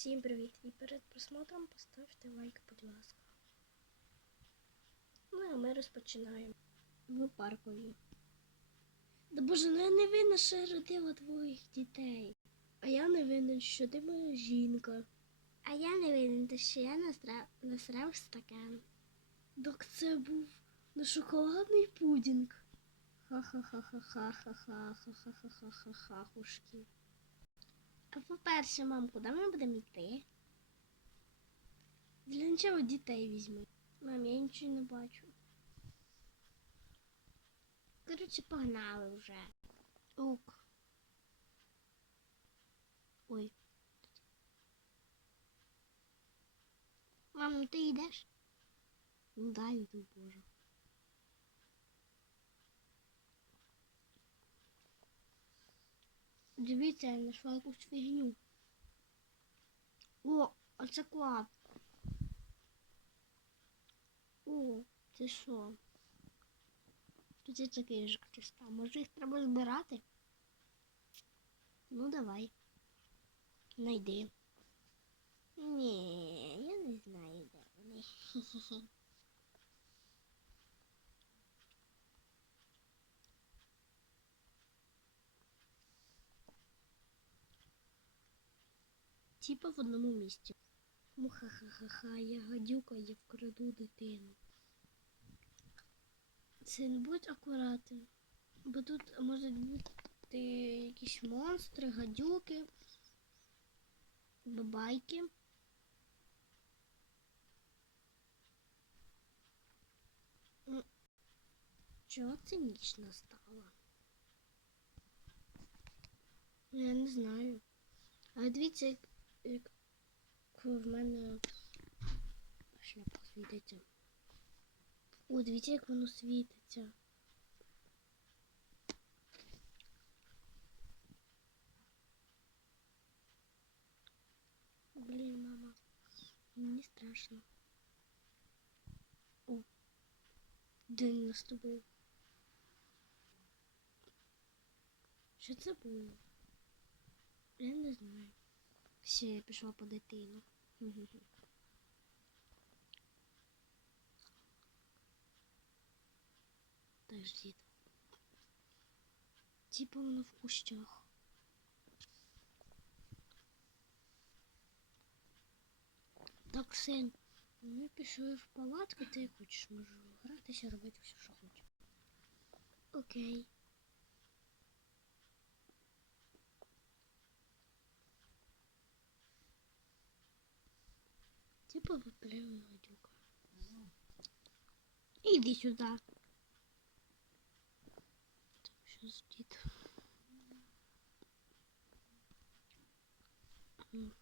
Всім привіт! І перед просмотром поставте лайк, будь ласка. Ну а ми розпочинаємо. В паркові. Да боже, ну я не винна, що я родила двоїх дітей. А я не винен, що ти моя жінка. А я не винен, що я насрав, насрав стакан. Так це був не шоколадний пудінг. Ха-ха-ха-ха-ха-ха-ха-ха-ха-ха-хушки. А по-перше, мам, куди ми будемо йти? Для чого дітей візьми? Мам, я нічого не бачу. Коротше, погнали вже. Ок. Ой. Мам, ну ти йдеш? Ну дай йду, боже. Дивіться, я знайшла якусь фігню. О, а це клад. О, це що? Тут є такий ж криста. Може їх треба збирати? Ну давай. Найди. Ні, я не знаю, де вони. Типа в одному місці. Муха-ха-ха-ха, я гадюка, я вкраду дитину. Син, будь акуратним, бо тут можуть бути якісь монстри, гадюки, бабайки. Чого це ніч настала? Я не знаю. А дивіться, як, як в мене шляпа світиться. О, дивіться, як воно світиться. Блін, мама, мені страшно. О, день наступив. Що це було? Я не знаю. Я пішла по дитину. Подожди. Типа воно в кущах. Так, син, ми пішли в палатку, ти хочеш, можу гратися, робити все, що хочу. Окей. Типа випрямила гадюка. Іди сюди. Сейчас дід. М.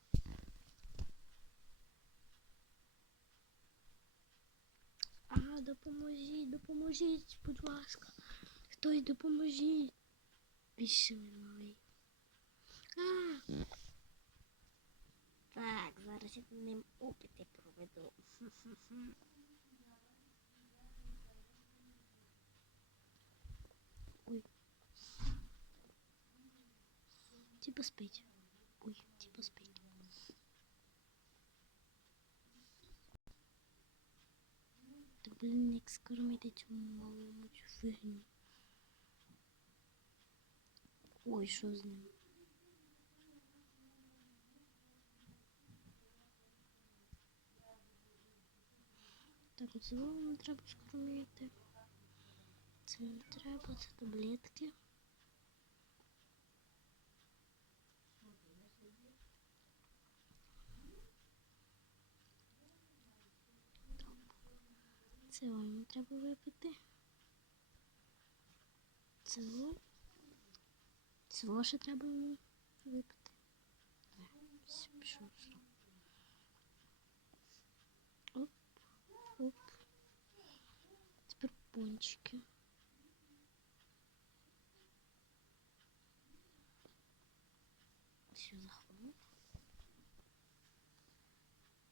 А, допоможіть, допоможіть, будь ласка. Хтось допоможіть. Більше малий. А! Так, зараз я ним опити проведу. Ой. Типа спить. Ой, типа спить. Так, блин, як скормити цьому малому цю. Ой, що з ним? Так, не треба скормити. Це не треба, це таблетки. Це вам треба випити. Це Це ще треба випити. Все, пішов пончики. Все захвалив.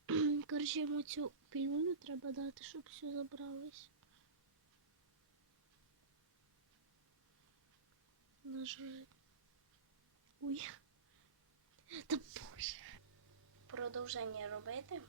Коротше, йому цю пілюлю треба дати, щоб все забралось. Нажать. Ой. Та боже. Про продовження робити?